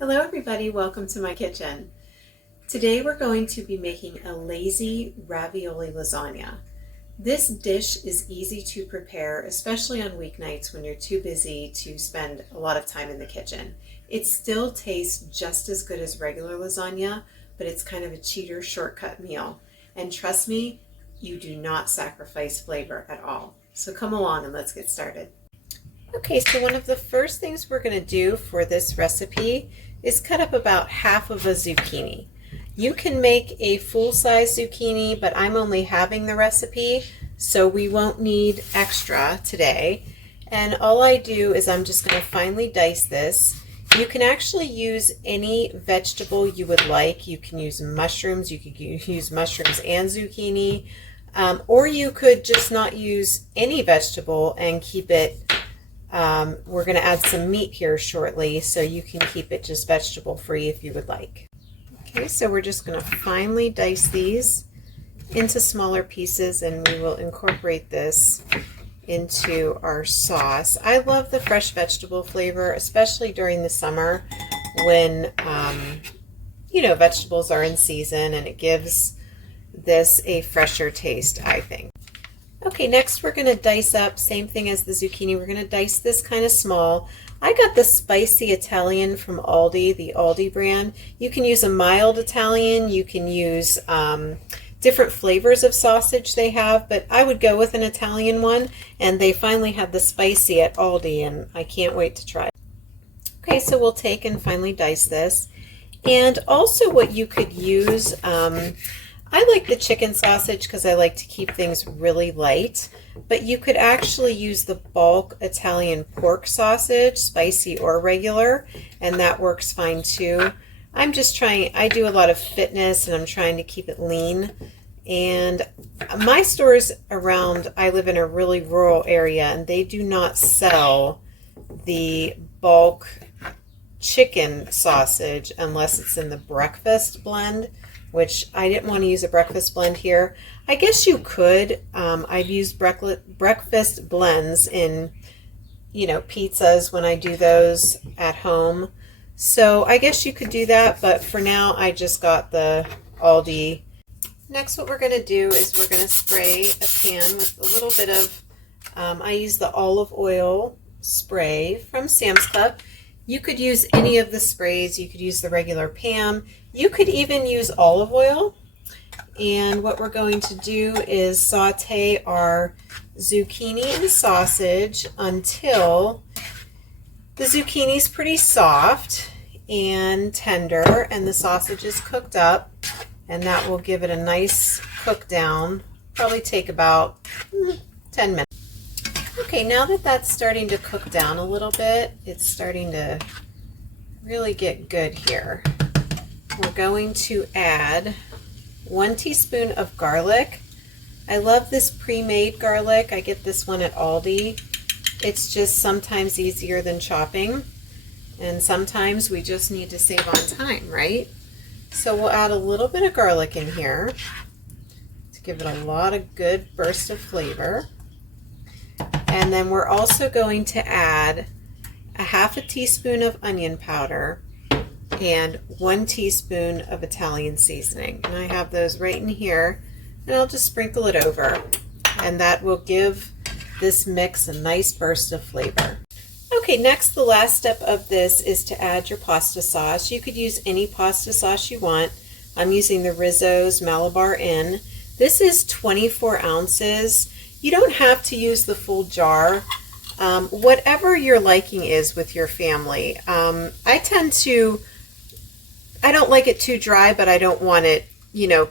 Hello everybody, welcome to my kitchen. Today we're going to be making a lazy ravioli lasagna. This dish is easy to prepare, especially on weeknights when you're too busy to spend a lot of time in the kitchen. It still tastes just as good as regular lasagna, but it's kind of a cheater shortcut meal. And trust me, you do not sacrifice flavor at all. So come along and let's get started. Okay, so one of the first things we're going to do for this recipe is cut up about half of a zucchini. You can make a full-size zucchini, but I'm only having the recipe, so we won't need extra today. And all I do is I'm just going to finely dice this. You can actually use any vegetable you would like. You can use mushrooms, you could use mushrooms and zucchini, or you could just not use any vegetable and keep it. We're going to add some meat here shortly, so you can keep it just vegetable free if you would like. Okay, so we're just going to finely dice these into smaller pieces and we will incorporate this into our sauce. I love the fresh vegetable flavor, especially during the summer when, vegetables are in season, and it gives this a fresher taste, I think. Okay, next we're going to dice up, same thing as the zucchini, we're going to dice this kind of small. I got the spicy Italian from Aldi, the Aldi brand. You can use a mild Italian, you can use different flavors of sausage they have, but I would go with an Italian one, and they finally have the spicy at Aldi, and I can't wait to try it. Okay, so we'll take and finely dice this. And also what you could use, I like the chicken sausage because I like to keep things really light, but you could actually use the bulk Italian pork sausage, spicy or regular, and that works fine too. I'm just trying, I do a lot of fitness and I'm trying to keep it lean. And my stores around, I live in a really rural area, and they do not sell the bulk chicken sausage unless it's in the breakfast blend, which I didn't want to use a breakfast blend here. I guess you could. I've used breakfast blends in, pizzas when I do those at home. So I guess you could do that, but for now I just got the Aldi. Next, what we're going to do is we're going to spray a pan with a little bit of, I use the olive oil spray from Sam's Club. You could use any of the sprays. You could use the regular Pam. You could even use olive oil. And what we're going to do is saute our zucchini and sausage until the zucchini is pretty soft and tender and the sausage is cooked up. And that will give it a nice cook down. Probably take about 10 minutes. Okay, now that that's starting to cook down a little bit, it's starting to really get good here. We're going to add 1 teaspoon of garlic. I love this pre-made garlic. I get this one at Aldi. It's just sometimes easier than chopping, and sometimes we just need to save on time, right? So we'll add a little bit of garlic in here to give it a lot of good burst of flavor. And then we're also going to add a half a teaspoon of onion powder and 1 teaspoon of Italian seasoning. And I have those right in here, and I'll just sprinkle it over. And that will give this mix a nice burst of flavor. Okay, next, the last step of this is to add your pasta sauce. You could use any pasta sauce you want. I'm using the Rizzo's Malabar Inn. This is 24 ounces. You don't have to use the full jar. Whatever your liking is with your family. I don't like it too dry, but I don't want it,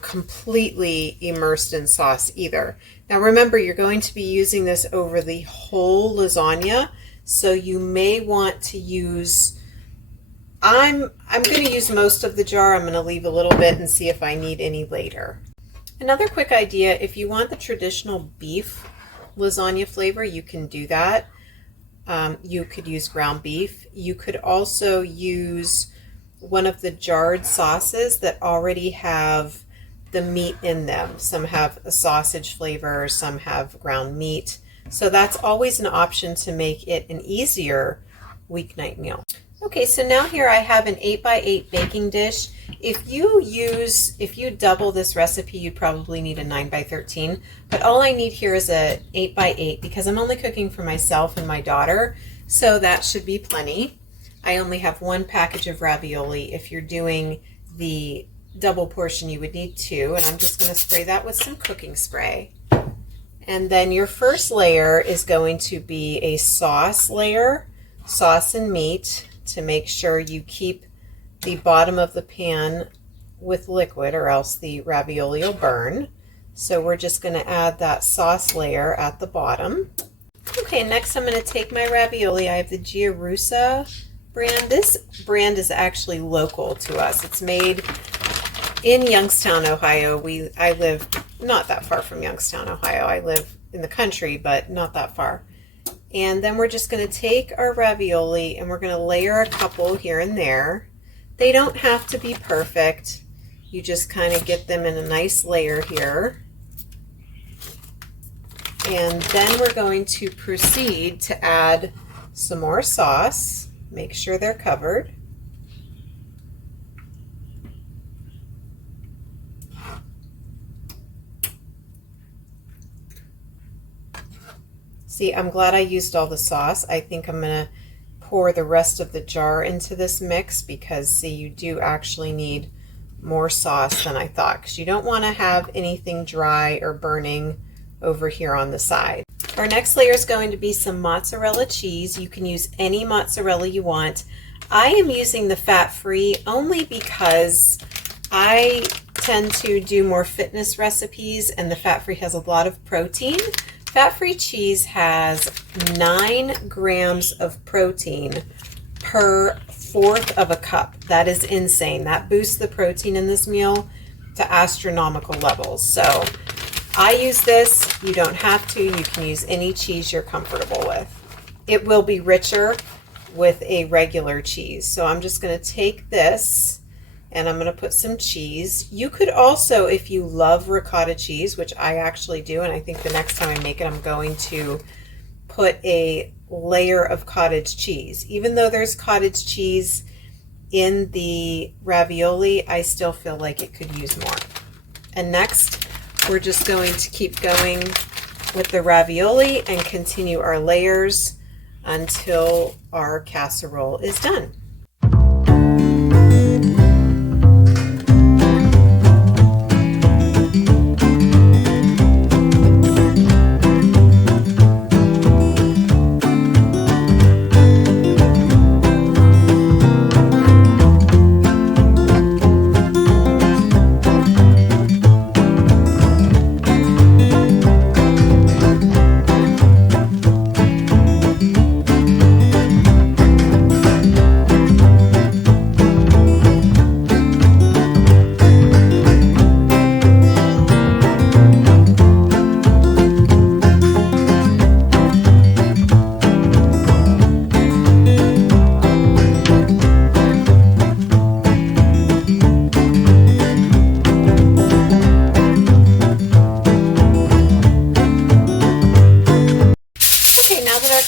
completely immersed in sauce either. Now remember, you're going to be using this over the whole lasagna, so you may want to use, I'm going to use most of the jar. I'm going to leave a little bit and see if I need any later. Another quick idea, if you want the traditional beef lasagna flavor, you can do that. You could use ground beef. You could also use one of the jarred sauces that already have the meat in them. Some have a sausage flavor, some have ground meat. So that's always an option to make it an easier weeknight meal. Okay, so now here I have an 8x8 baking dish. If you double this recipe, you'd probably need a 9x13, but all I need here is a 8x8 because I'm only cooking for myself and my daughter, so that should be plenty. I only have one package of ravioli. If you're doing the double portion, you would need two, and I'm just going to spray that with some cooking spray. And then your first layer is going to be a sauce layer, sauce and meat, to make sure you keep the bottom of the pan with liquid or else the ravioli will burn. So we're just going to add that sauce layer at the bottom. Okay, next I'm going to take my ravioli. I have the Giarusa brand. This brand is actually local to us. It's made in Youngstown, Ohio. I live not that far from Youngstown, Ohio. I live in the country, but not that far. And then we're just going to take our ravioli and we're going to layer a couple here and there. They don't have to be perfect. You just kind of get them in a nice layer here. And then we're going to proceed to add some more sauce. Make sure they're covered. See, I'm glad I used all the sauce. I think I'm going to pour the rest of the jar into this mix because, see, you do actually need more sauce than I thought because you don't want to have anything dry or burning over here on the side. Our next layer is going to be some mozzarella cheese. You can use any mozzarella you want. I am using the fat-free only because I tend to do more fitness recipes and the fat-free has a lot of protein. Fat-free cheese has 9 grams of protein per fourth of a cup. That is insane. That boosts the protein in this meal to astronomical levels. So I use this. You don't have to. You can use any cheese you're comfortable with. It will be richer with a regular cheese. So I'm just going to take this and I'm going to put some cheese. You could also, if you love ricotta cheese, which I actually do, and I think the next time I make it, I'm going to put a layer of cottage cheese. Even though there's cottage cheese in the ravioli, I still feel like it could use more. And next, we're just going to keep going with the ravioli and continue our layers until our casserole is done.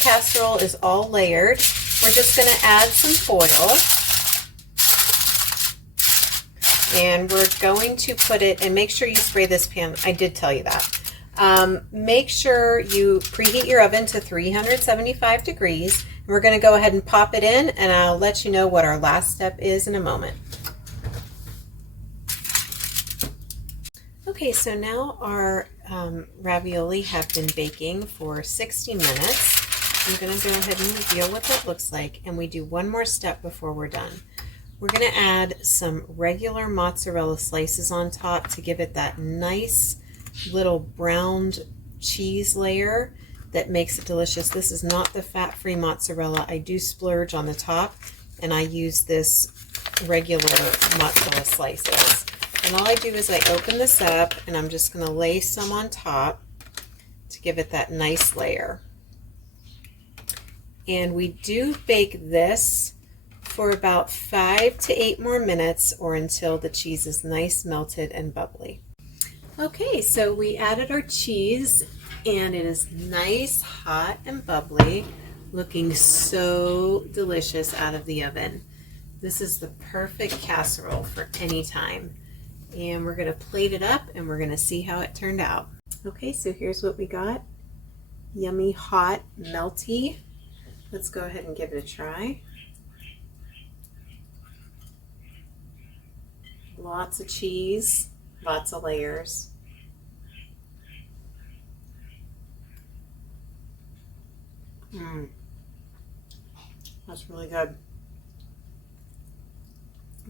Casserole is all layered. We're just going to add some foil and we're going to put it, and make sure you spray this pan. I did tell you that. Make sure you preheat your oven to 375 degrees. And we're going to go ahead and pop it in, and I'll let you know what our last step is in a moment. Okay, so now our ravioli have been baking for 60 minutes. I'm going to go ahead and reveal what that looks like, and we do one more step before we're done. We're going to add some regular mozzarella slices on top to give it that nice little browned cheese layer that makes it delicious. This is not the fat-free mozzarella. I do splurge on the top, and I use this regular mozzarella slices. And all I do is I open this up, and I'm just going to lay some on top to give it that nice layer. And we do bake this for about 5 to 8 more minutes, or until the cheese is nice, melted, and bubbly. Okay, so we added our cheese and it is nice, hot, and bubbly. Looking so delicious out of the oven. This is the perfect casserole for any time. And we're going to plate it up and we're going to see how it turned out. Okay, so here's what we got. Yummy, hot, melty. Let's go ahead and give it a try. Lots of cheese, lots of layers. That's really good.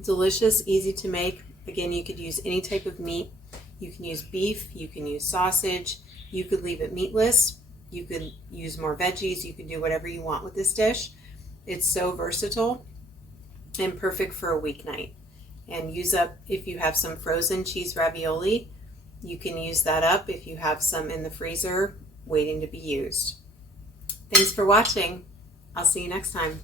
Delicious, easy to make. Again, you could use any type of meat. You can use beef, you can use sausage, you could leave it meatless, you could use more veggies, you can do whatever you want with this dish. It's so versatile and perfect for a weeknight. And use up, if you have some frozen cheese ravioli, you can use that up if you have some in the freezer waiting to be used. Thanks for watching. I'll see you next time.